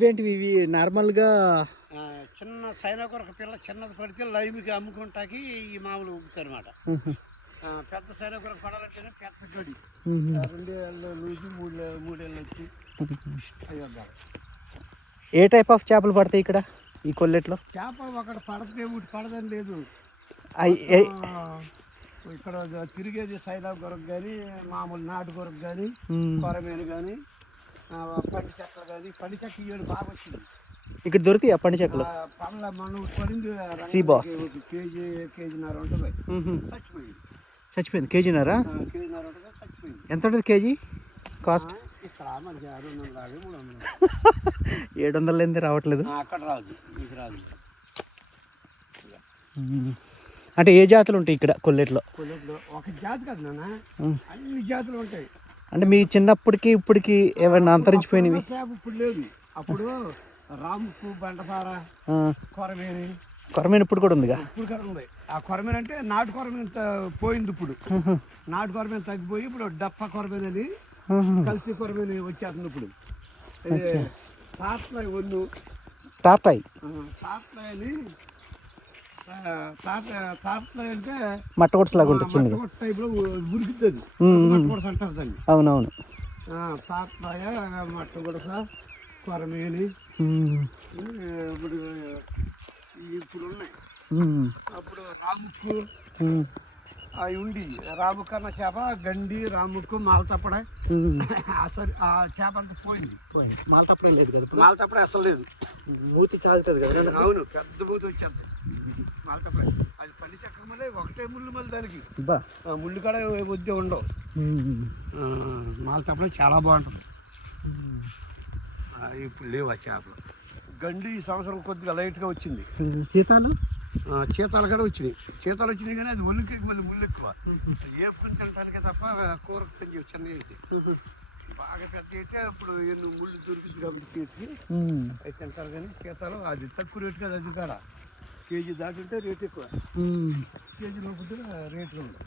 ఇవేంటివి ఇవి నార్మల్గా చిన్న చైనా కొరకు పిల్ల చిన్నది పడితే లైవ్కి అమ్ముకుంటాకి ఈ మామూలు ఊపుతారు అనమాట. పెద్ద చైనా కొరకు పడాలంటేనే పెద్ద గడి 2 ఏళ్ళు లూజు 3 ఏళ్ళు వచ్చి అవి ఉండాలి. ఏ టైప్ ఆఫ్ చేపలు పడతాయి ఇక్కడ ఈ కొల్లెట్లో? చేప ఒకటి పడితే ఒకటి పడదని లేదు. ఇక్కడ తిరిగేది సైదా కొరకు కానీ మామూలు నాటు కొరకు కానీ కొరమేను కానీ పండి చెక్కలు కానీ పండి చెక్క ఇవ్వడం బాగా వచ్చింది. ఇక్కడ దొరుకుతాయి పండి చెక్కలు? పండ్ల మనం పడింది సీబాస్ కేజీన్నర ఉంటుంది. చచ్చిపోయింది కేజీన్నర ఉంటుంది చచ్చిపోయింది. ఎంత ఉంటుంది కేజీ కాస్ట్? ఇక్కడ మనకి 250 300 700 లేనిదే రావట్లేదు. అక్కడ రాదు, మీకు రాదు. అంటే ఏ జాతులు ఉంటాయి ఇక్కడ కొల్లెట్లో? ఒక జాతి కాదు నాన్న, అన్ని జాతులు ఉంటాయి. అంటే మీ చిన్నప్పటికి ఇప్పటికి ఏమైనా అంతరించిపోయినవి? ఇప్పుడు లేదు. అప్పుడు రాముకు బండపార కొరమేను ఇప్పుడు కూడా ఉందిగా? ఇప్పుడు కూడా ఉంది. ఆ కొరమేను అంటే నాటు కొరమేను పోయింది. ఇప్పుడు నాటు కొరమేను తగ్గిపోయి ఇప్పుడు డప్ప కొరమేను అని కలిసి కొరమేను వచ్చేస్తుంది. ఇప్పుడు తాట్లై ఒన్ను టాటాయ్ అని తాట్లై అంటే మట్టగొట్స్ లాగా ఉంటుంది, చిన్నగా టైప్లో ఉరుకుతుంది. మట్టగొడస అంటారు దాన్ని. అవునవును. తాట్లయ మట్టగొడస కొరమేని ఇప్పుడు ఉన్నాయి. అప్పుడు రాముకు అవి ఉండి రాముకన్న చేప గండి రాముకు మాలతప్పడ అసలు ఆ చేప అంతా పోయింది. మాలతప్పడే లేదు కదా? మాలతప్పడే అసలు లేదు. మూతి చాలుతుంది కదా? అవును, పెద్ద మూతి వచ్చేది మాలతప్పడే. అది పని చెక్క మళ్ళీ ఒకటే ముళ్ళు మళ్ళీ దానికి ముళ్ళు కూడా వద్దే ఉండవు. మాలతప్పడే చాలా బాగుంటుంది. ఇప్పుడు లేవు ఆ చేపలు. గండి ఈ సంవత్సరం కొద్దిగా లైట్గా వచ్చింది. చీతాలు కూడా వచ్చినాయి. చీతాలు వచ్చినాయి కానీ అది ఒళ్ళుకి మళ్ళీ ముళ్ళు ఎక్కువ. ఏపుకుని తినటానికే తప్ప కూర కొంచెం చిన్నగా అయితే బాగా పెద్ద అయితే అప్పుడు ఎన్ని ముళ్ళు దొరుకుతుంది కాబట్టి తీసి అవి తింటారు. కానీ చీతాలు అది తక్కువ రేటు కదా. అది కాడ కేజీ దాటింటే రేటు ఎక్కువ, కేజీ లోపల రేట్లు ఉండవు.